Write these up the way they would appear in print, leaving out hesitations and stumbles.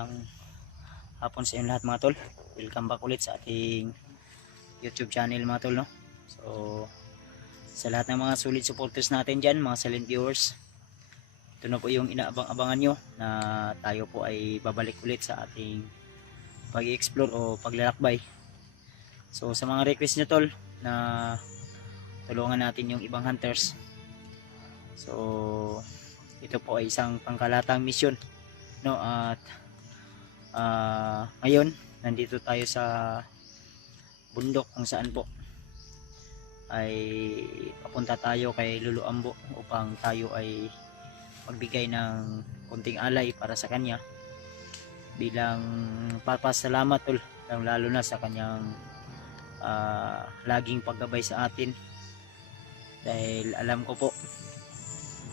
magandang hapon sa inyo lahat mga tol. Welcome back ulit sa ating YouTube channel mga tol, no? So sa lahat ng mga solid supporters natin dyan, mga silent viewers, ito na po yung inaabang-abangan nyo na tayo po ay babalik ulit sa ating pag-explore o paglalakbay. So sa mga request nyo tol na tulungan natin yung ibang hunters, so ito po ay isang pangkalatang mission, no? At ngayon nandito tayo sa bundok kung saan po ay papunta tayo kay Lolo Ambo upang tayo ay magbigay ng konting alay para sa kanya bilang papasalamat tol, lalo na sa kanyang laging paggabay sa atin, dahil alam ko po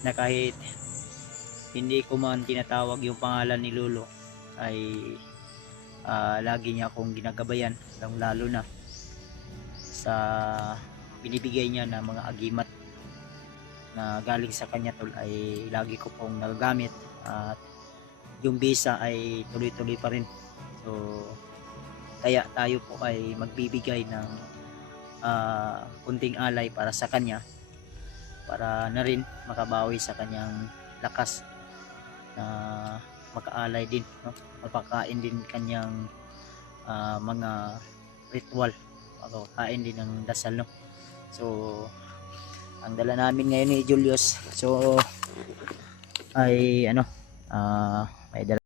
na kahit hindi ko man tinatawag yung pangalan ni Lolo ay lagi niya akong ginagabayan, lalo na sa binibigay niya na mga agimat na galing sa kanya tol, ay lagi ko pong nagagamit at yung bisa ay tuloy-tuloy pa rin. So kaya tayo po ay magbibigay ng kunting alay para sa kanya, para na rin makabawi sa kanyang lakas na makaalay din, no? Mapakain din kanyang mga ritual, mapakain din ng dasal, no? So ang dala namin ngayon ni Julius, so ay may dala.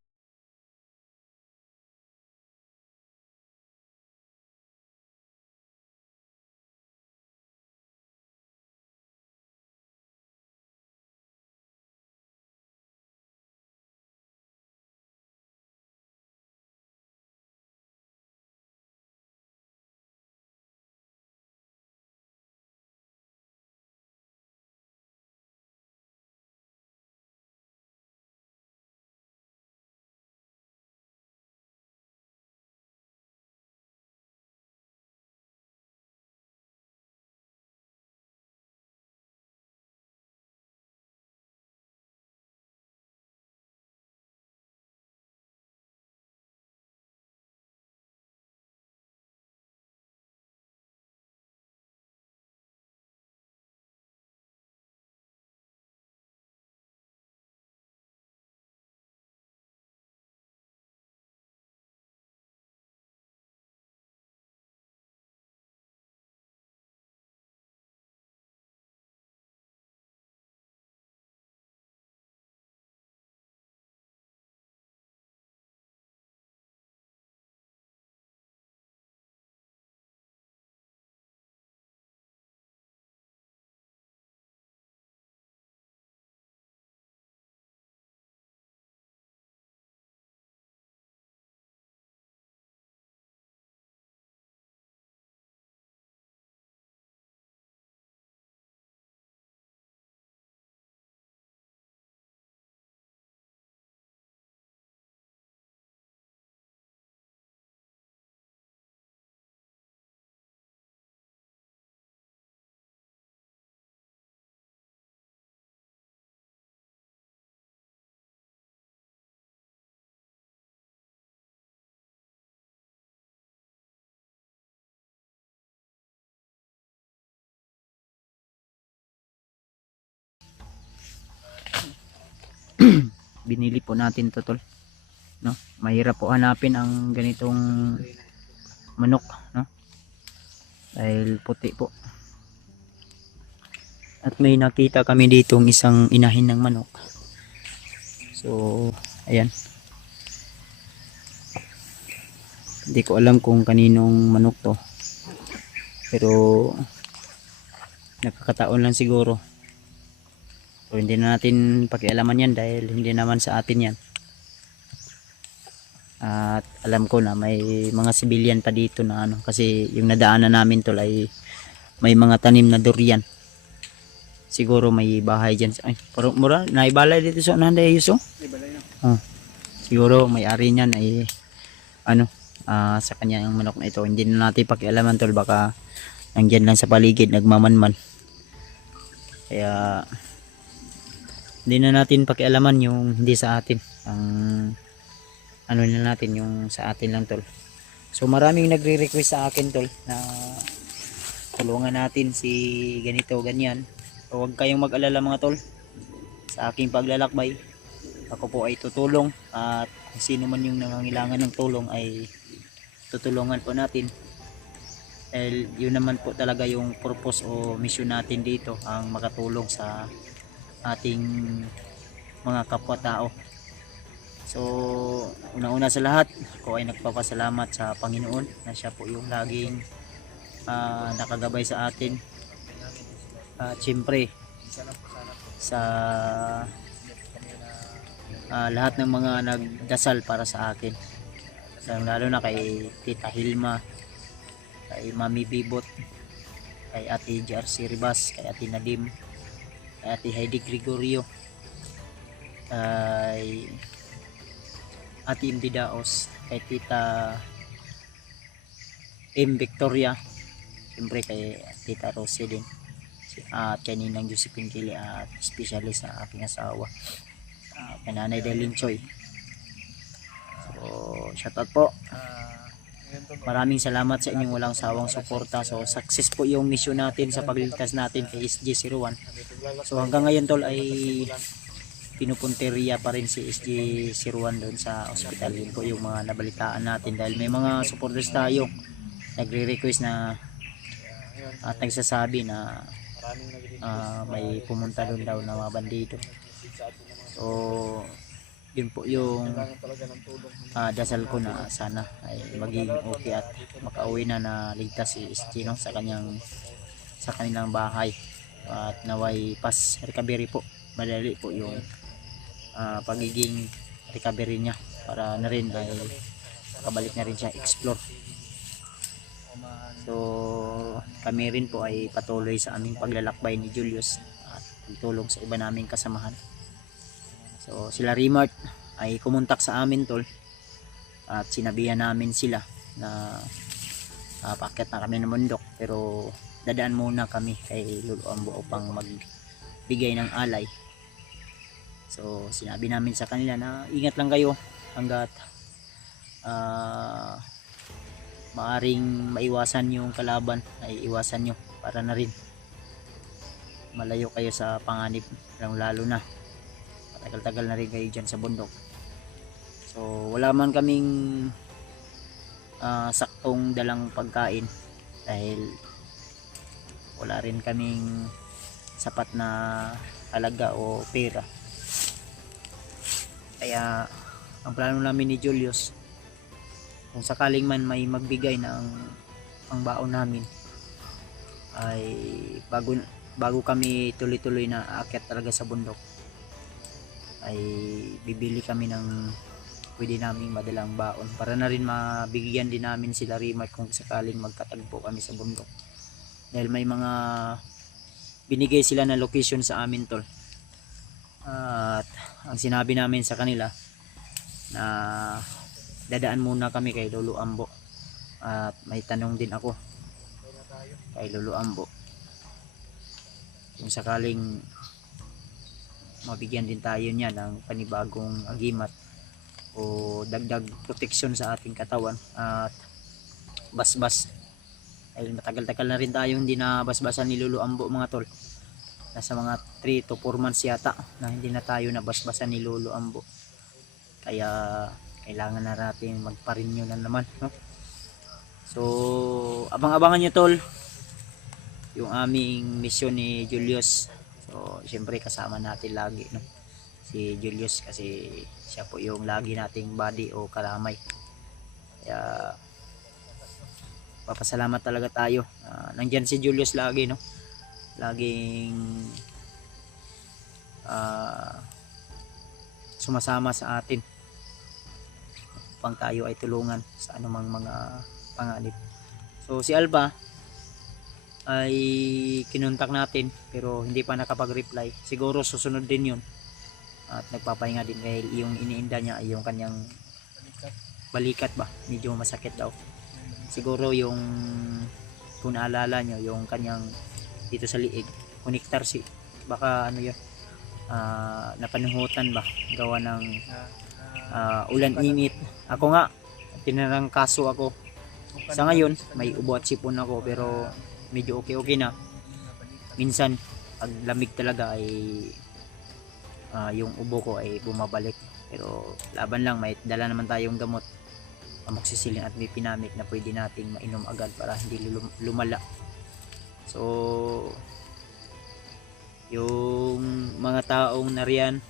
Binili po natin to tol, no? Mahirap po hanapin ang ganitong manok, no? Dahil puti po. At may nakita kami dito isang inahin ng manok. So ayan, hindi ko alam kung kaninong manok to, pero nakakataon lang siguro. So hindi na natin pakialaman yan dahil hindi naman sa atin yan. At alam ko na may mga civilian pa dito na kasi yung nadaanan namin tol ay may mga tanim na durian. Siguro may bahay dyan. Ay, parang mura, naibalay dito sa nanday Yuso? Naibalay na. Siguro may ari niyan ay sa kanya yung manok na ito. Hindi na natin pakialaman tol, baka nandyan lang sa paligid nagmamanman. Kaya hindi na natin pakialaman yung hindi sa atin. Ang ano na natin yung sa atin lang tol. So maraming nagre-request sa akin tol na tulungan natin si ganito ganyan. So huwag kayong mag-alala mga tol, sa aking paglalakbay ako po ay tutulong, at kung sino man yung nangangailangan ng tulong ay tutulungan po natin. Dahil yun naman po talaga yung purpose o mission natin dito, ang makatulong sa ating mga kapwa-tao. So una-una sa lahat, ako ay nagpapasalamat sa Panginoon na siya po yung laging nakagabay sa atin. At siyempre sa lahat ng mga nagdasal para sa akin, lalo na kay Tita Hilma, kay Mami Bibot, kay Ate JRC Ribas, kay Ate Nadim, kay Ate Heidi Gregorio, kay Ate Imdi Daos, kay Tita M. Victoria, siyempre kay Tita Rosy din, at kay Ninang Josephine Kili, at especially sa aking asawa, kay Nanay Delin Choy. So shoutout po. Maraming salamat sa inyong walang sawang suporta. So success po yung mission natin sa pagliligtas natin kay SG01. So hanggang ngayon tol ay pinupunteriya pa rin si SG01 doon sa ospital. Yun po yung mga nabalitaan natin, dahil may mga supporters tayo nagre-request na at nagsasabi na may pumunta doon daw na mga bandido. So yun po yung dasal ko na sana ay maging okay at makauwi na ligtas si SG sa kanilang bahay, at naway pas recovery po, madali po yung pagiging recovery niya, para na rin ay makabalik na rin siya explore. So kami rin po ay patuloy sa aming paglalakbay ni Julius at tulong sa iba naming kasamahan. So sila Remart ay kumontak sa amin tol, at sinabihan namin sila na paakyat na kami ng bundok, pero dadaan muna kami kay Lolo Ambo upang magbigay ng alay. So sinabi namin sa kanila na ingat lang kayo hanggat maaring maiwasan yung kalaban ay iwasan nyo, para na rin malayo kayo sa panganib, lalo na tagal-tagal na rin kayo dyan sa bundok. So wala man kaming saktong dalang pagkain, dahil wala rin kaming sapat na halaga o pera. Kaya ang plano namin ni Julius, kung sakaling man may magbigay ng pangbaon namin, ay bago kami tuloy-tuloy na aakyat talaga sa bundok, ay bibili kami ng pwede naming madalang baon, para na rin mabigyan din namin sila Remart kung sakaling magkatagpo kami sa bundok. Dahil may mga binigay sila na location sa amin tol, at ang sinabi namin sa kanila na dadaan muna kami kay Lolo Ambo, at may tanong din ako kay Lolo Ambo kung sakaling mabigyan din tayo niya ng panibagong agimat o dagdag proteksyon sa ating katawan at basbas. Dahil matagal-tagal na rin tayo hindi na basbasan ni Lolo Ambo mga tol, nasa mga 3 to 4 months yata na hindi na tayo nabasbasan ni Lolo Ambo. Kaya kailangan na natin magpa-renew na naman, no? So abang-abangan nyo tol yung aming mission ni Julius. So syempre kasama natin lagi, no, si Julius, kasi siya po yung lagi nating buddy o kalamay. Kaya papasalamat talaga tayo, nandyan si Julius lagi, no, laging sumasama sa atin upang tayo ay tulungan sa anumang mga panganib. So si Alba ay kinontak natin pero hindi pa nakapag-reply, siguro susunod din yun, at nagpapahinga din dahil yung iniinda niya ay yung kanyang balikat ba, medyo masakit daw siguro, yung kung naalala nyo yung kanyang dito sa liig, connector si baka ano yun, napanuhutan ba gawa ng ulan init. Ako nga, tinarangkaso ako. Sa ngayon, may ubo at sipon ako pero medyo okay na. Minsan, pag lamig talaga ay yung ubo ko ay bumabalik. Pero laban lang, may dala naman tayong gamot, amoxicillin at mipinamic na pwede nating mainom agad para hindi lumala. So, yung mga taong nariyan,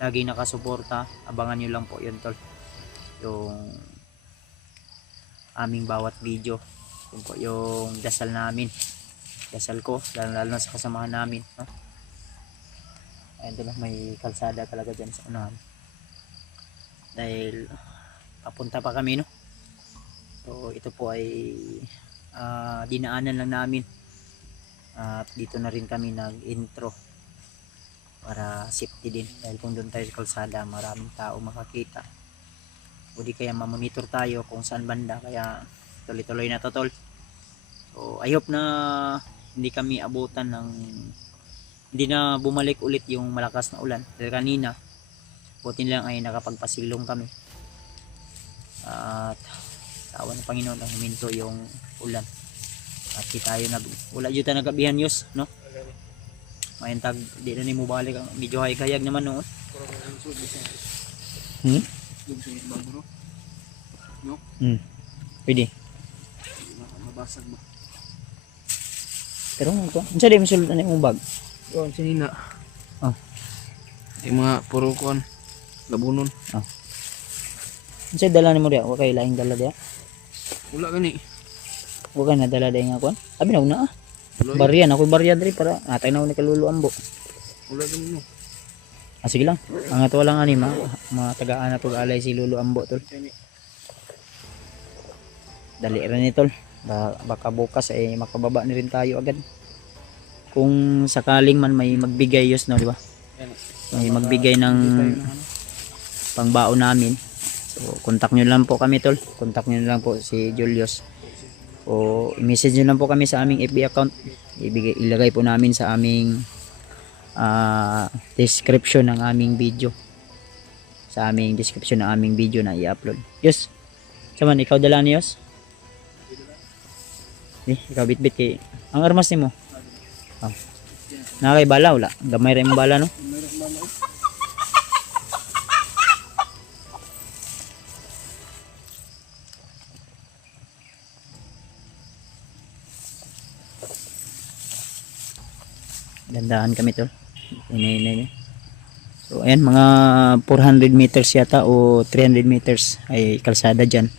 lagi nakasuporta, abangan nyo lang po yun tol. Yung aming bawat video, yun po yung dasal namin, dasal ko, lalo na sa kasamahan namin, no? Ayun tol, may kalsada talaga dyan sa unahan. Dahil papunta pa kami, no? So ito po ay dinaanan lang namin. At dito na rin kami nag-intro para safety din, dahil kung doon tayo sa kalsada maraming tao makakita o di kaya mamonitor tayo kung saan banda, kaya tuloy-tuloy na to tol. So I hope na hindi kami abutan ng, hindi na bumalik ulit yung malakas na ulan, dahil kanina buti lang ay nakapagpasilong kami at sa awa ng Panginoon ay huminto yung ulan at di tayo wala dito nagabihan yus, no? Mayantag di na ni mo balik, ang medyo hayag naman noon. Pwede mabasag ba, pero ito unsa di masulod na yung bag Yun, sinina. Oh. Yung mga puro kuan, labunon. unsa dala ni mo diya, wa kay laing dala diya, Wala gani. wa kay na dala diya nga kuan abi na una Wala yun. barya na ako barya diri para atay na ako ni kalulo ambo. Wala gani no. Sige lang, ang ato lang ani mga tagaan na pag-alay si Lolo Ambo tol. Dali rin ni tol, baka bukas ay makababa na rin tayo agad. Kung sakaling man may magbigay yus, no, di ba? May magbigay ng pangbaon namin. So kontak nyo lang po kami tol, kontak nyo lang po si Julius. O i-message nyo lang po kami sa aming FB account. Ilagay po namin sa aming description ng aming video, sa aming description ng aming video na i-upload. Yes, saman ikaw dala ni Yos, ikaw bitbit kay ang armas nimo. Nakay bala wala, gamay ra imong bala no. Dandahan kami tol. Ini. So ayan, mga 400 meters yata o 300 meters ay kalsada dyan.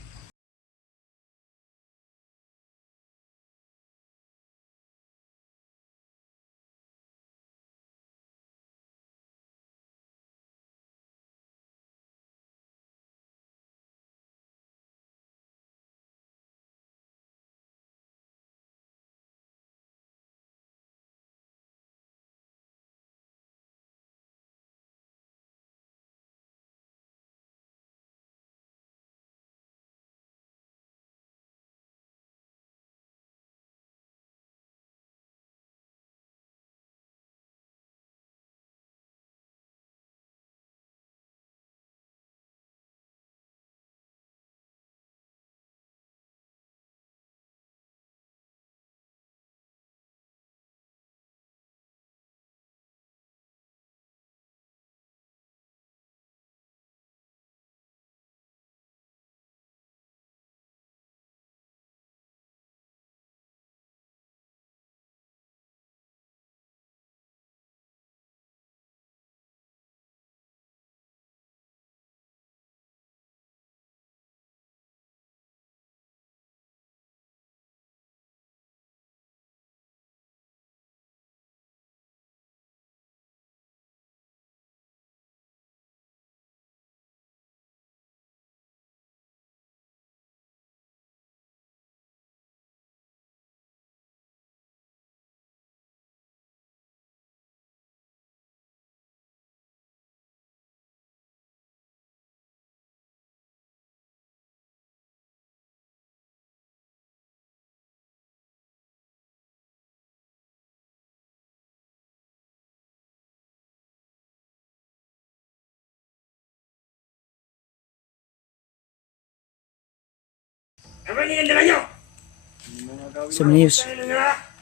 Sa news.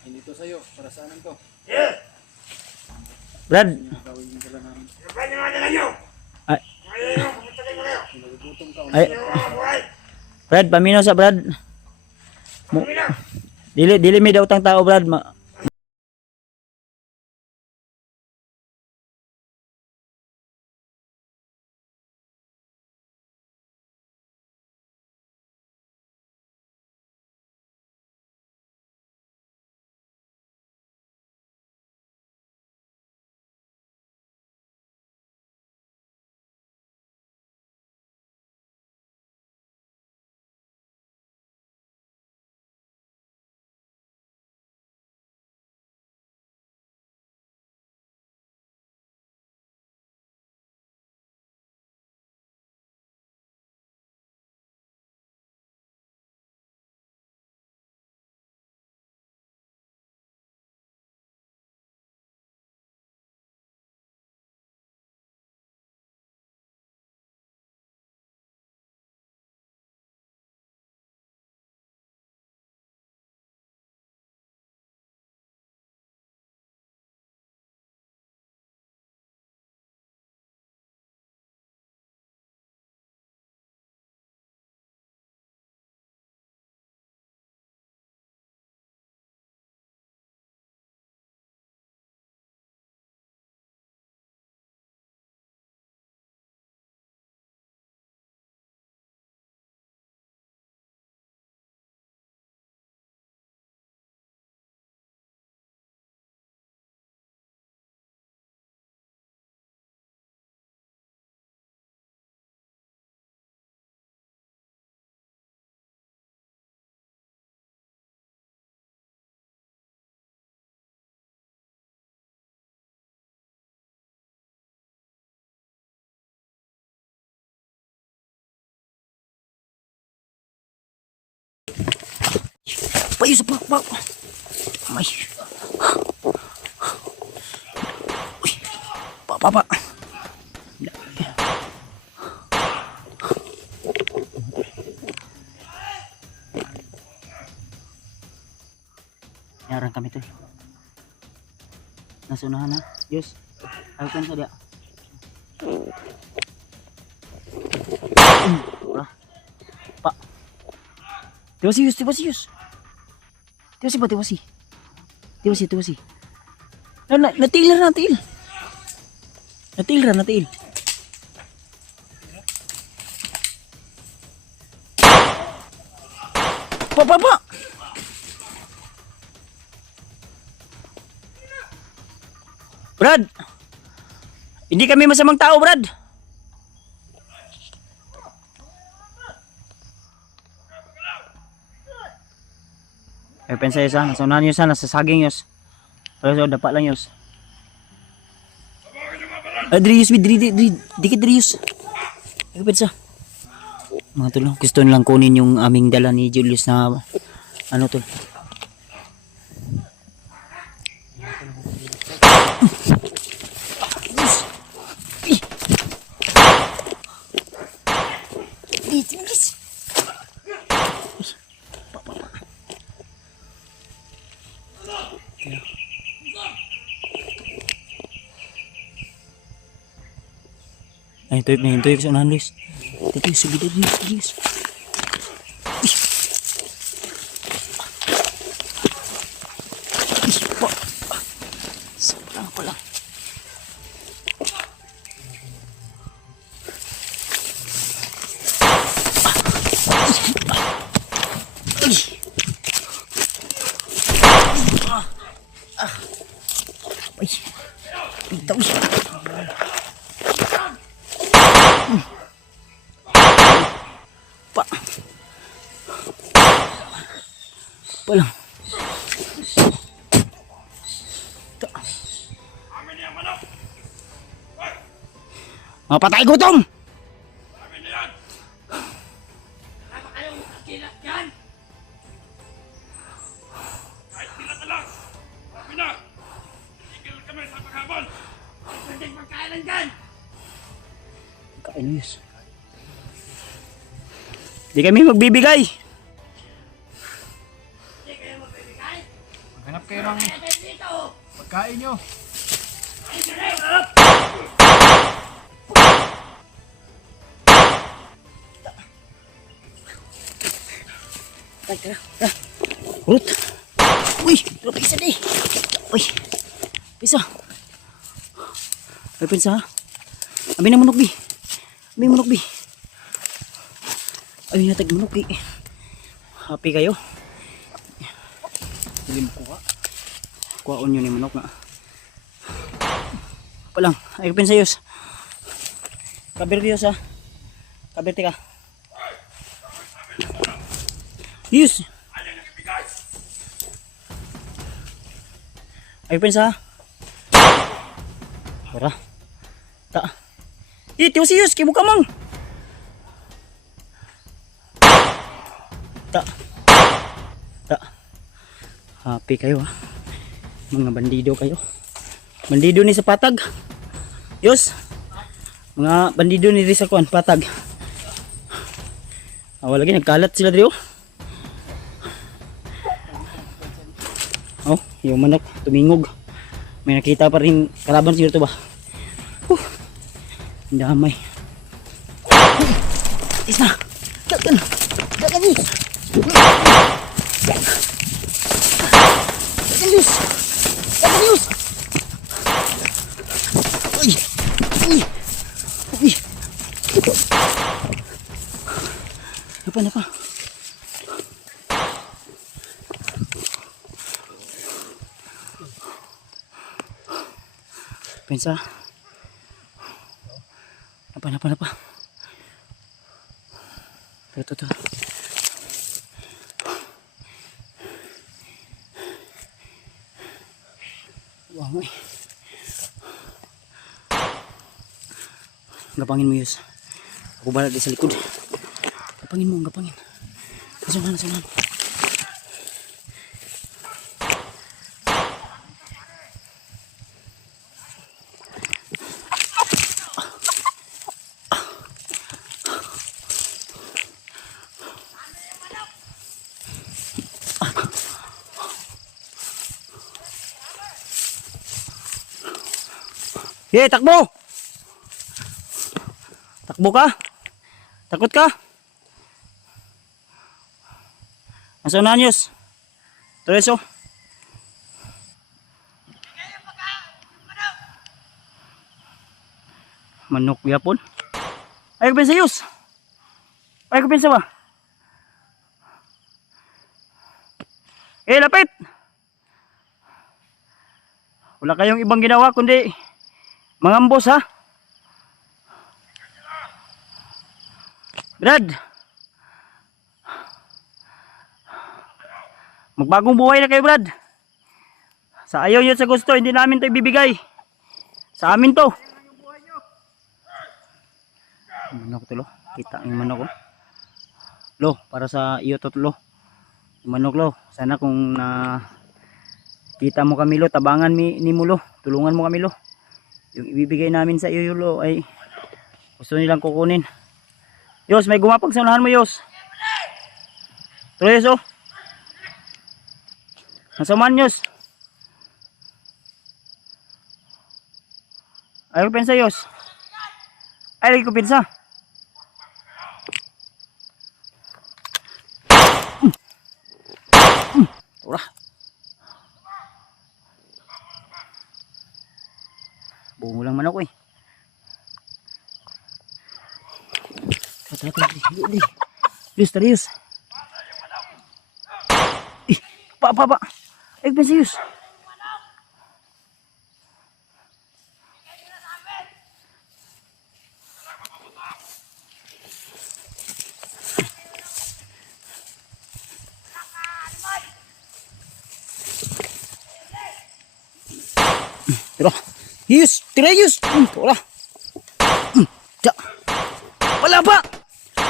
Hindi to sa'yo, para saan to? Brad. Ay. Ay. Brad, paminaw sa Brad. Dili mi daw tang tao Brad. Payo sa pak. May. Uy. Pa. Yaran kami tuh. Nasunahan na. Diyos. Ayaw ka na dia. Pa. Tiwasi. Natil. Pa. Brad. Hindi kami masamang tao, Brad. Ay pensa yun sa, nasunahan yun sa, nasa saging yun. Pero dapat lang yun. Diri, dikit diri yun. Ay pensa. Mga tol, gusto nilang kunin yung aming dala ni Julius na, ano tol. Ay, hintuyo sa unahan, Luis. Dito, subida, Luis. Pa. Sobrang pala. Ay, pintaw siya. Palang. Mga patay gutom. Kain, Luis. Di kami magbibigay. Hanap kayo ng pagkain nyo. Tara. Urut. Uy, dito pa isa di. Uy. Isa. Ay pensa. Abi na manok bi. Abi manok bi. Ay natag manok bi. Happy kayo? Dilim ko ka. Kuhaon nyo ni manok nga. Palang. Ay pensa yus. Kabir yus ha. Kabir ka. Yus. Ay pensa. Tara. Ta. Iti si Yus, kimo kamang. Ta. Ta. Happy kayo ha. Mga bandido kayo. Bandido ni sa patag. Yus. Mga bandido ni sa kuan patag. Awal lagi nagkalat sila dito. Oh, yung manok tumingog. May nakita pa rin kalaban siguro to ba? Ang damay. Is na. Dagan. Dagan Yus. Dagan Yus. Dagan Yus. Uy. Uy. Uy. Apa? Pensa. Apa? Tuh. Wah, may. Gapangin mo Yus. Ako bala di sa likod. Gapangin mo. Nasunan. Takbo! Takbo ka? Takot ka? Nasa unahan Yus? Treso? Manok yapon? Ay ko pensa Yus? Ay ko pensa ba? Lapit! Wala kayong ibang ginawa kundi mangambos ha? Brad! Magbagong buhay na kayo Brad. Sa ayaw nyo sa gusto, hindi namin ito ibibigay. Sa amin to. Manok to lo. Kita yung manok ko. Lo, para sa iyo to lo. Manok lo. Sana kung kita mo kami lo, tabangan ni mo lo. Tulungan mo kami lo. Yung ibibigay namin sa iyo lo ay gusto nilang kukunin. Yos, may gumapag sa unahan mo Yos. Tuloy Yos oh. Nasamaan Yos. Ay ko pensa Yos. Ay ko pensa. Ura. Bungo lang man ako eh. Tara. Yus, tara Yus. Pa. Ay, pensa Yus. Tira Yus. Ora. Wala pa.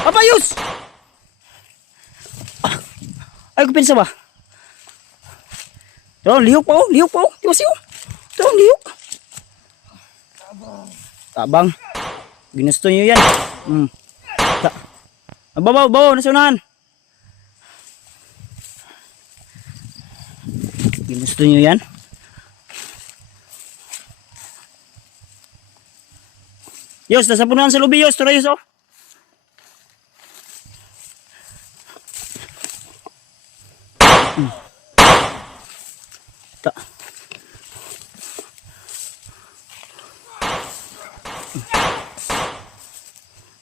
Apa Yus? Ay, ko pensa ba? Lihok pa oh. Di ba siyo? Lihok. Tabang. Ginusto nyo yan. Babaw, nasunahan. Ginusto nyo yan? Yos, nasa punuan sa lubi, Yos. Tara, Yos, oh. Ta.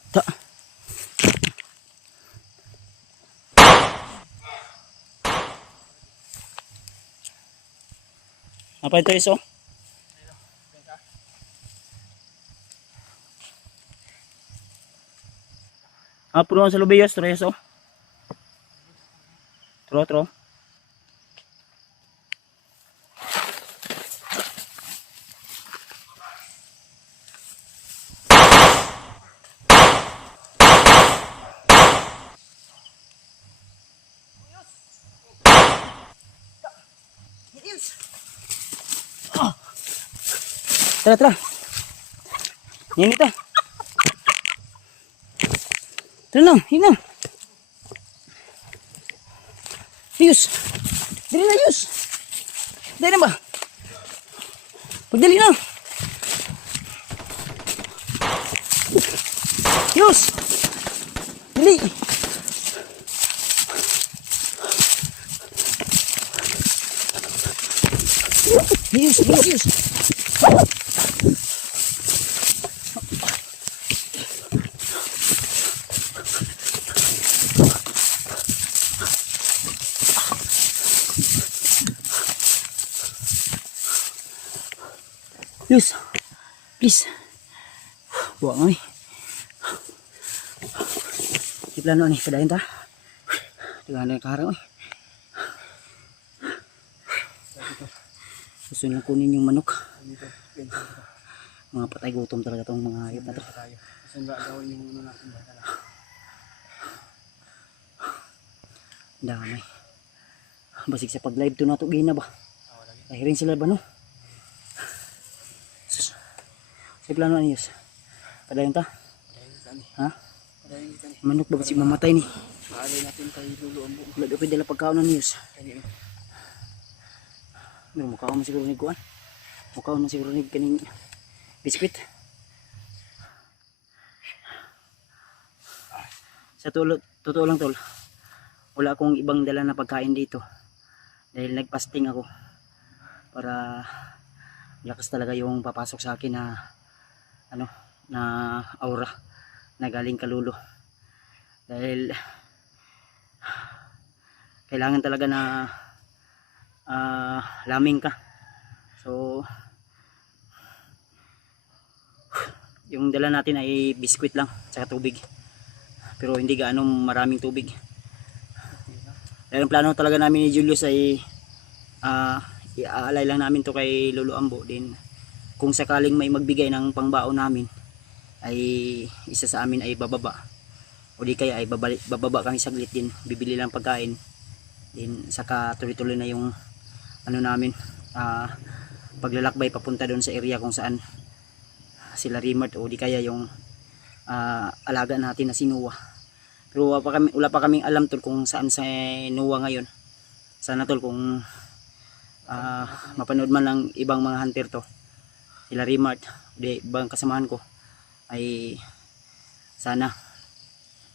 Ta. Apa ito, Yos, oh? Punuan sa lubi, Yos. Tara, Yos, oh. Tro. Tara. Yan ito. Tara lang, yun lang. Yus. Dali na, Yus. Dali na ba? Pagdali na. Yus. Dali. Yus. Yus, please. Buang kami. Di plano nih, padahin ta. Tingnan na karang oi. Gusto nilang kunin yung manok. Mga patay gutom talaga tong mga hayop na to. Gusto nila gawin yung ano natin ba? Damay. Basig sa pag-live to na to gina ba? Lahirin sila ba no? Sa plano ano Yus? Padayon ta? Ha? Manok ba si mamatay ni? Maaari natin tayo luluan mo. Wala daw pwede pagkaon na Yus. Pero mukhaon man siguro ni Kuan. Mukhaon man siguro ni kaning biskwit. Sa totoo lang tol. Wala akong ibang dala na pagkain dito. Dahil nagpasting ako. Para lakas talaga yung papasok sa akin na ano na aura na galing kalulo. Dahil kailangan talaga na laming ka. So yung dala natin ay biskwit lang tsaka tubig. Pero hindi gaano maraming tubig. Dahil ang plano talaga namin ni Julius ay iaalay lang namin to kay Lolo Ambo. Din kung sakaling may magbigay ng pangbaon namin ay isa sa amin ay bababa o di kaya ay bababa kami saglit din, bibili lang pagkain din, saka tuloy-tuloy na yung ano namin paglalakbay papunta doon sa area kung saan sila Rimart o di kaya yung alaga natin na si Noah. Pero wala pa kaming alam tol kung saan sa Noah ngayon. Sana tol kung mapanood man lang ibang mga hunter to, sila Rimart, di ibang kasamahan ko, ay sana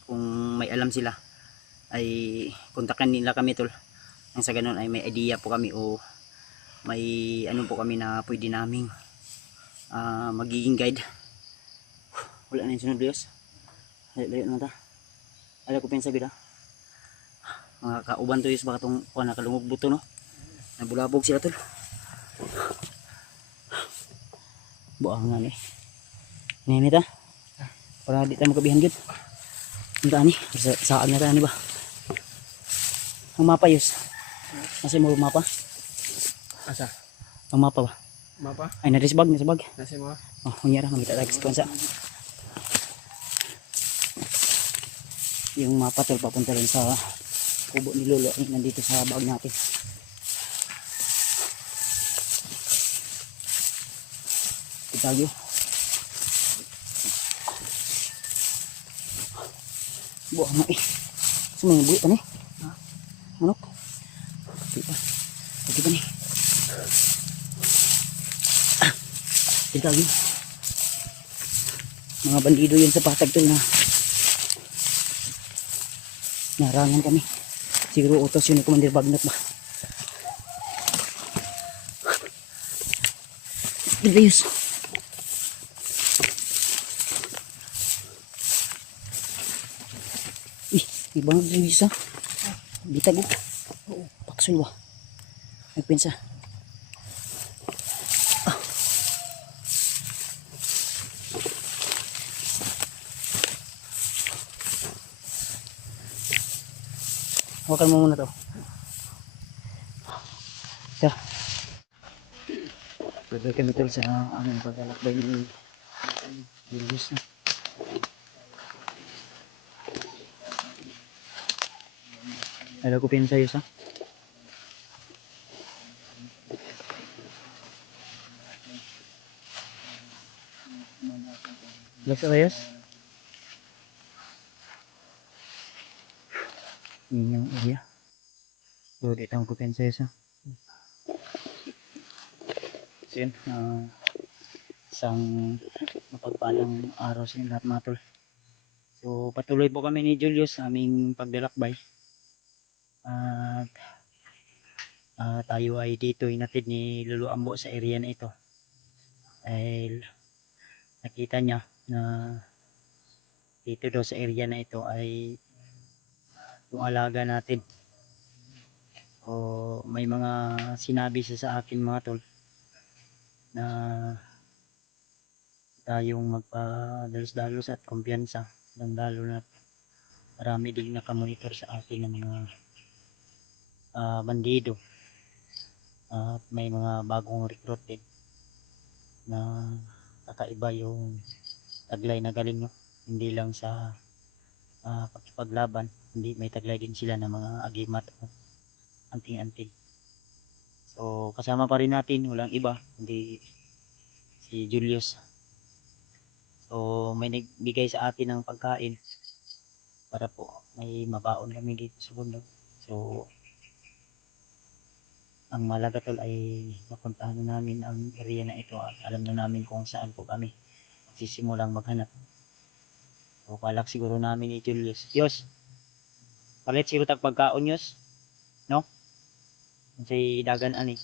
kung may alam sila ay kontakan nila kami tol. Nang sa ganun ay may idea po kami o may ano po kami na pwede naming magiging guide. Wala na yung sunod Diyos. Layo na ta. Alam ko pinsa gida. Mga kauban to Diyos baka itong nakalungog buto no. Nabulabog sila tol. Buangan eh. Ini ta. Para di tayo makabihan gid. Unta ni, saan na ta ni ba? Ang mapa Yus. Nasa mo mapa? Asa? Ang mapa ba? Mapa? Ay nasa bag, nasa bag. Nasa mo? Oh, kunyara makita tayo sa yung mapa tol papunta rin sa kubo ni Lolo ay nandito sa bag natin. Itagyo. Buah mo eh. Sumay buit pa ni. Manok. Di pa. Di pa ni. Gagawin. Mga bandido yun sa patag tol na narangan kami. Siguro utos yun ni Commander Bagnat ba. Bilis. Ih, may bangag bilis ah. Bitag oh. Oo, paksul ba. Nagpensa. Hawakan mo muna to. So, pwede kami tol sa aming paglalakbay ni Julius na. Alam ko pinsayo sa. Las Reyes. Ini yung area. So, dito ang kupensaya sa. So, yun. Isang mapagpalang araw sa inyo lahat mga tol. So, patuloy po kami ni Julius sa aming paglalakbay. At tayo ay dito inatid ni Lolo Ambo sa area na ito. Dahil nakita niya na dito daw sa area na ito ay yung alaga natin. O may mga sinabi siya sa akin mga tol na tayong magpadalos-dalos at kumpiyansa, lalo na marami din nakamonitor sa atin ng mga bandido at may mga bagong recruit din na kakaiba yung taglay na galing, no? Hindi lang sa pagpaglaban, hindi may taglay din sila ng mga agimat, anting-anting. So kasama pa rin natin, walang iba hindi si Julius. So may nagbigay sa atin ng pagkain para po may mabaon kami dito sa bundok. So ang malaga tol ay mapuntahan na namin ang area na ito at alam na namin kung saan po kami sisimulang maghanap. So palak siguro namin ni Julius. Yos, palit siguro tag pagkaon Yos, no? Kasi dagan ani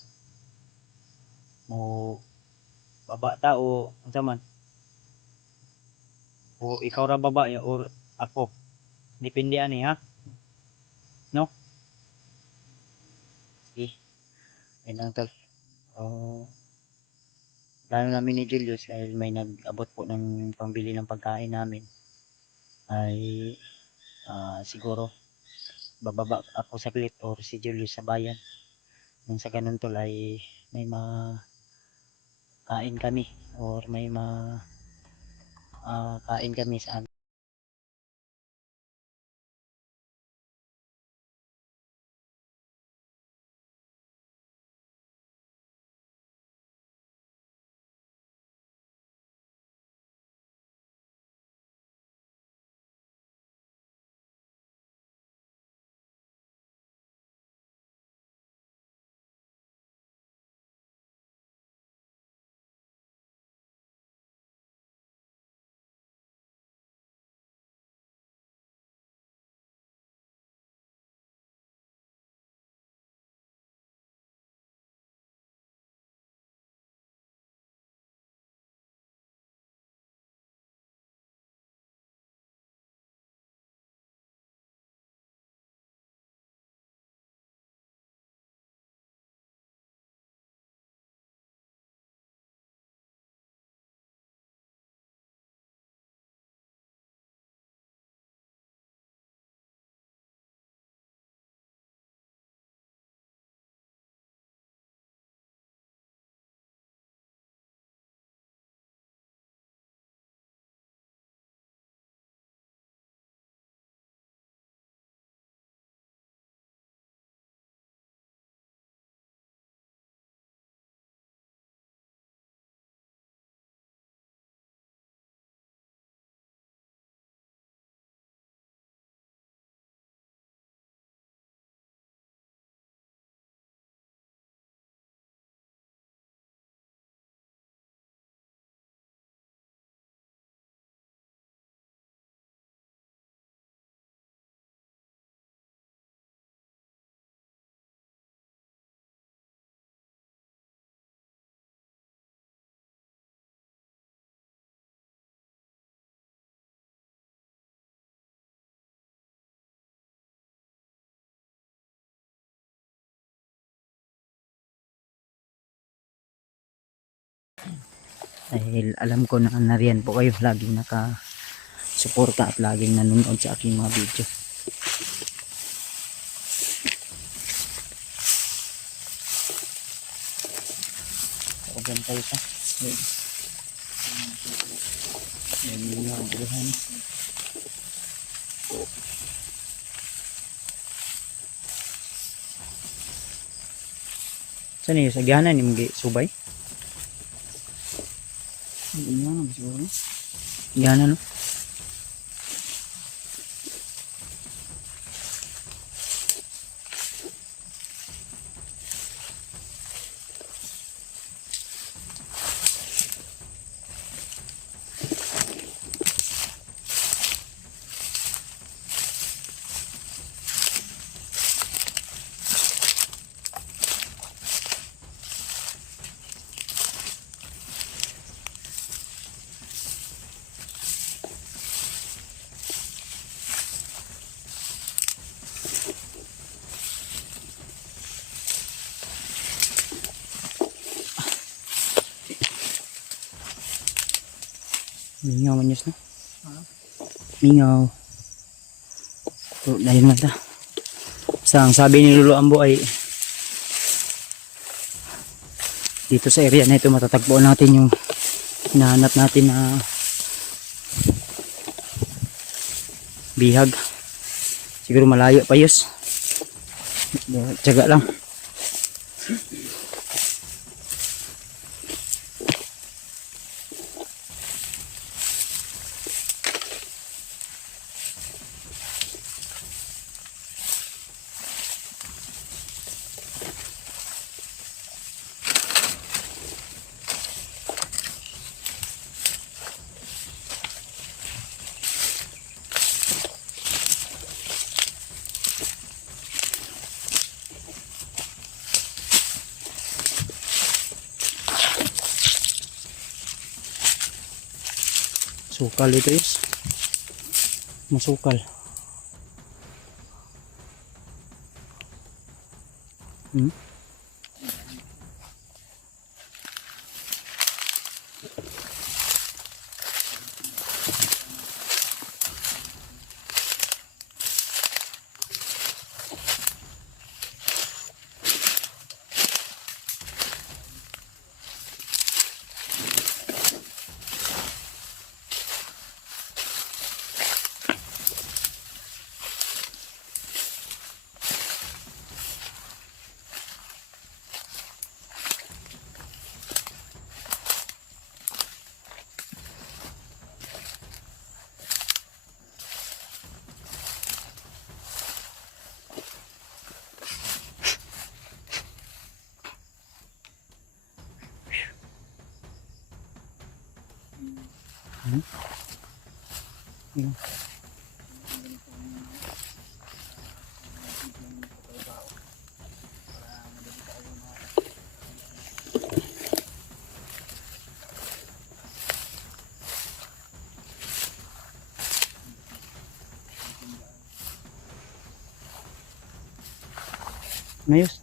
mo baba ta o unsa man, o ikaw ra baba ya or ako, depende ani ha, no? Sige, ayun lang tol. Plano namin ni Julius dahil may nag-abot po ng pambili ng pagkain namin ay siguro bababa ako saglit or si Julius sa bayan. Nung sa ganun tol ay may makain kami or may kain kami sa Dahil alam ko na nariyan po kayo, laging naka-suporta at laging nanonood sa aking mga video. Open tayo sa may mga buhay. Saan yung sagyanan ni mga subay? Yan, siguro. Yan ano? Mingaw man yun na. Mingaw. So, dahil man ta. Basta ang sabi ni Lolo Ambo ay dito sa area na ito matatagpuan natin yung hinahanap natin na bihag. Siguro malayo pa yus. Tiyaga lang. Sukal ito is. Masukal. Hmm? Mayos.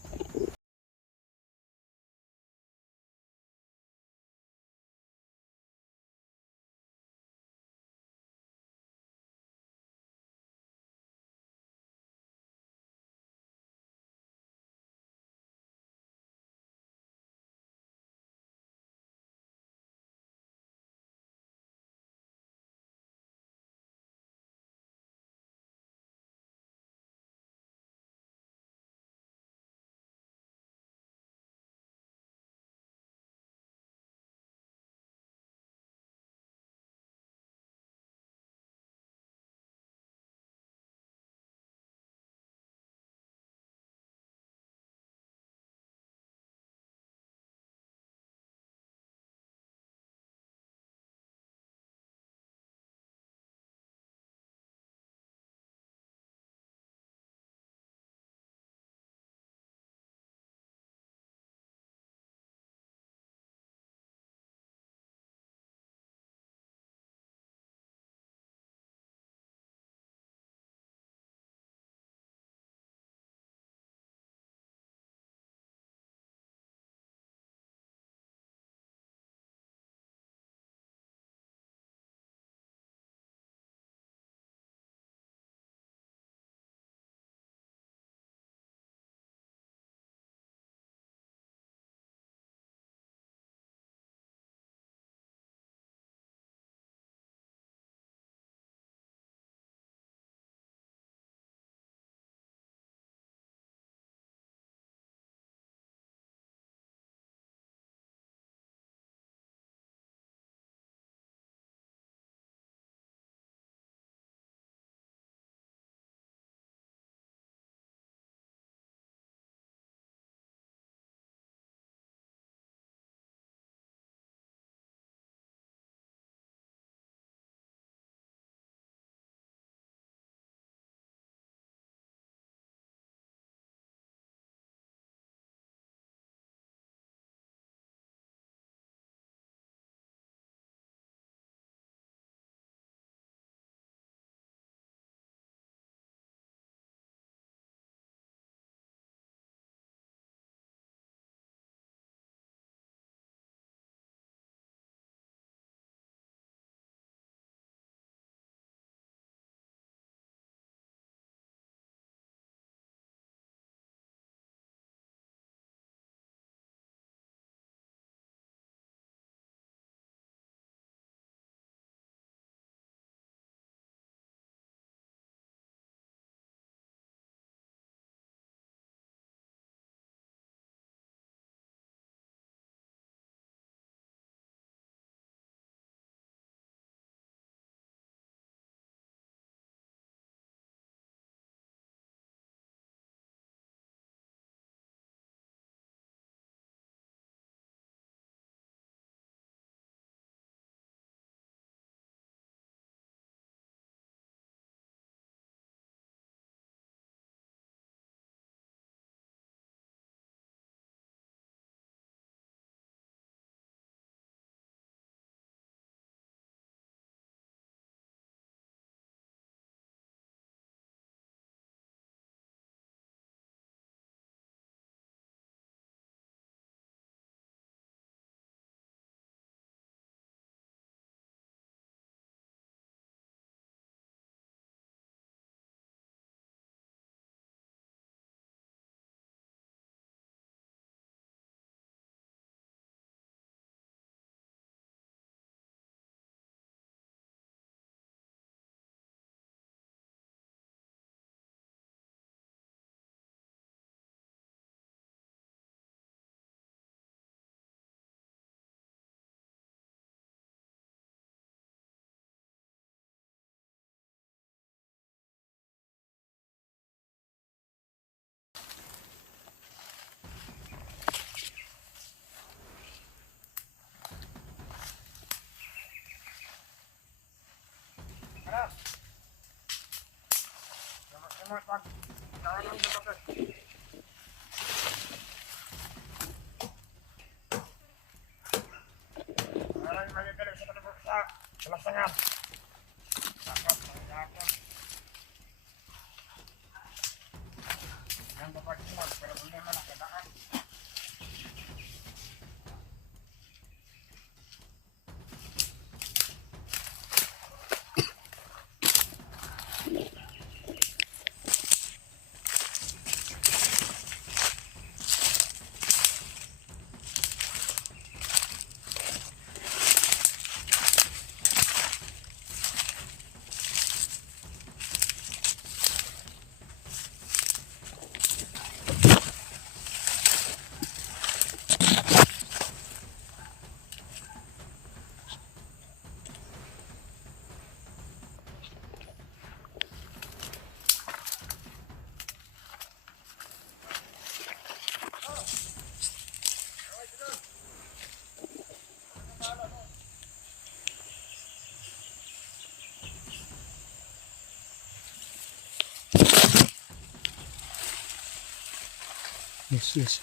Yes, yes.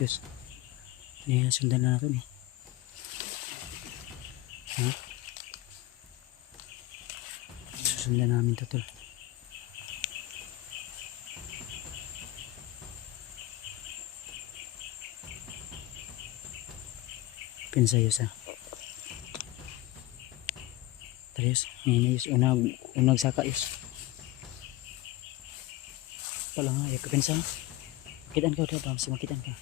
Yes. Ayan, sundan na natin eh. Ha? Susundan namin to, tol. Pinsayos ha. Terus, ini is unag saka is. Pala nga, ya kapinsa. Makitaan ka ulit, Bams. Makitaan ka.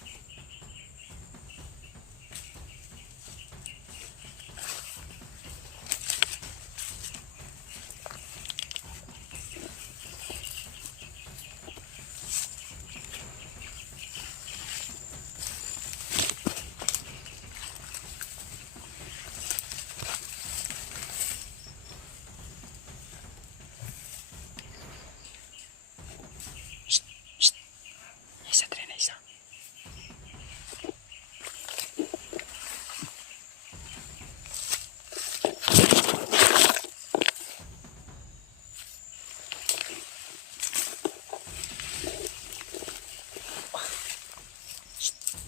Isa, tre na isa.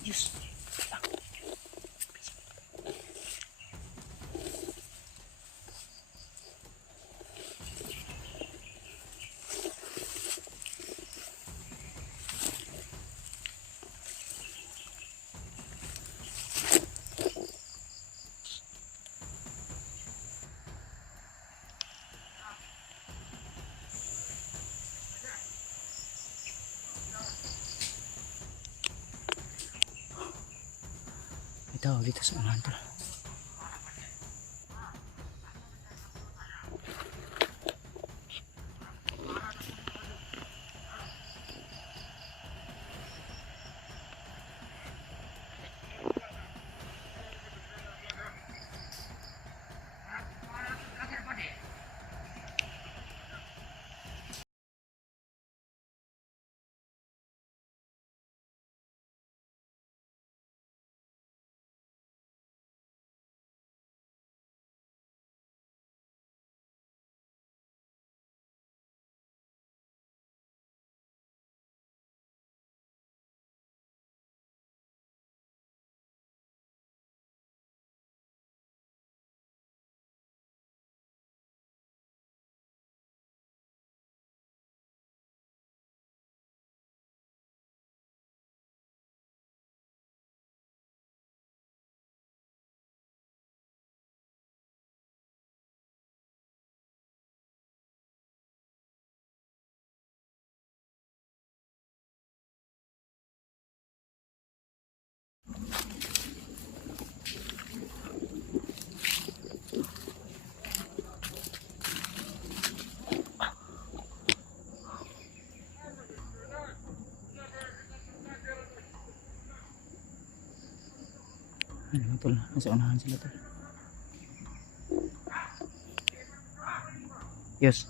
Yes. May tao dito sa unahan, tol. Ano, tol? Nasa unahan sila, tol. Yes.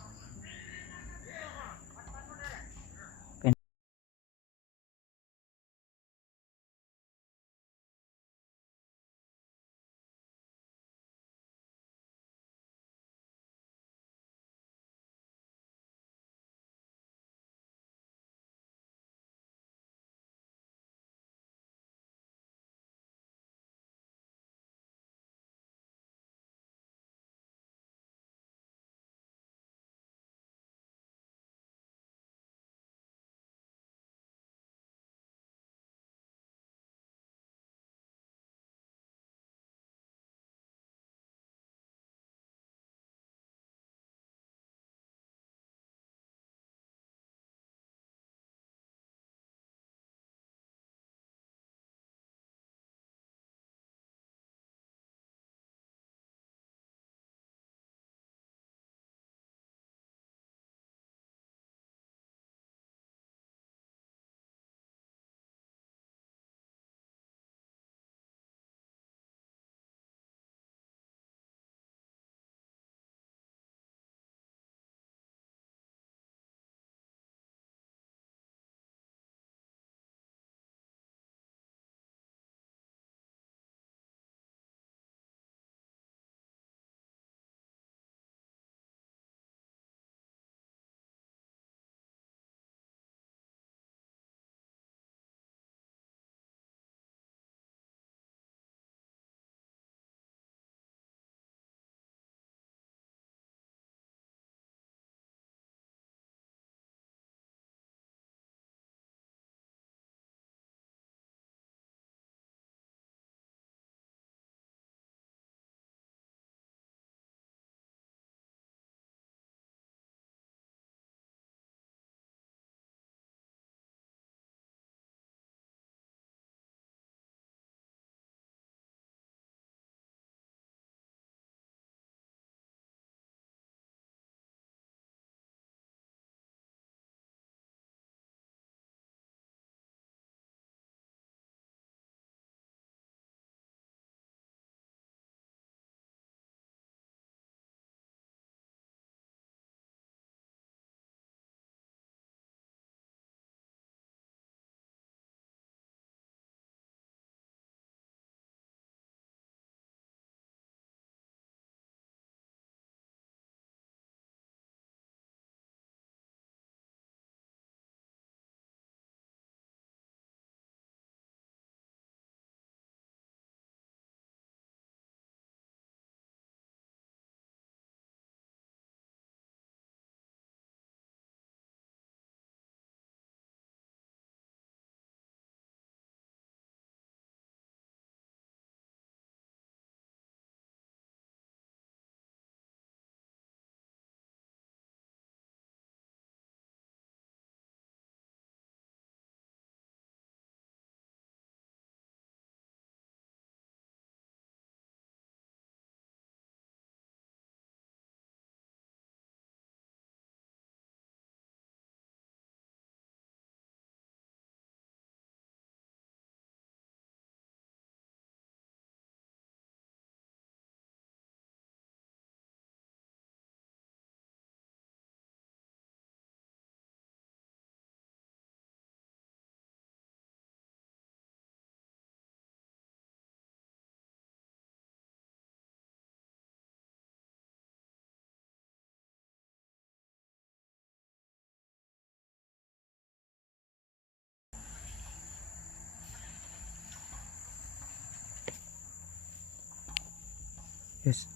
Yes.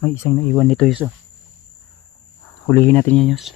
May isang naiwan dito, Yus. Oh. Hulihin natin yan, Yus.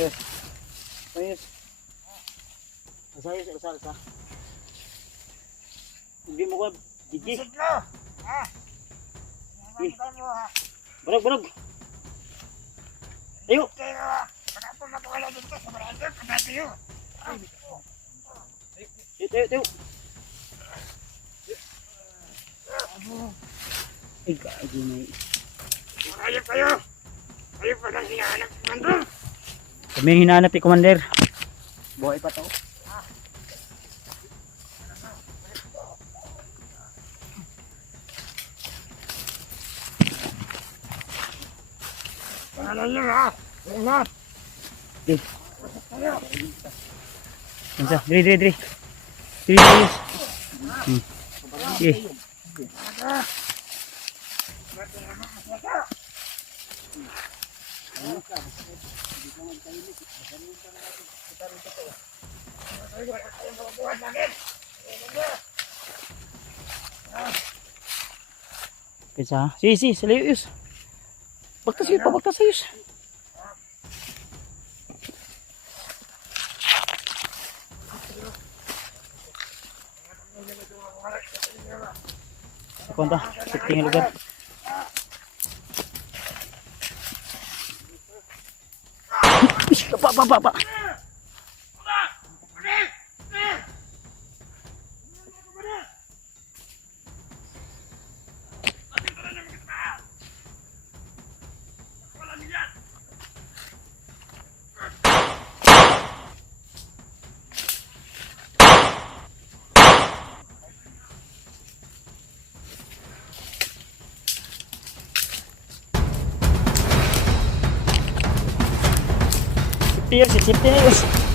Yes. Ayos. Asayos, asa. Hindi mo ka, Gigi. Barog. Ayo. Tayo. Ay, gaagi na eh. Kami hinahanap ni Commander. Buhay pa to. Kansa, diri. Sige. Kansa, sige, salayos. Bagtasayos. Konta, setting lugar. Pa. Sipir, sipir.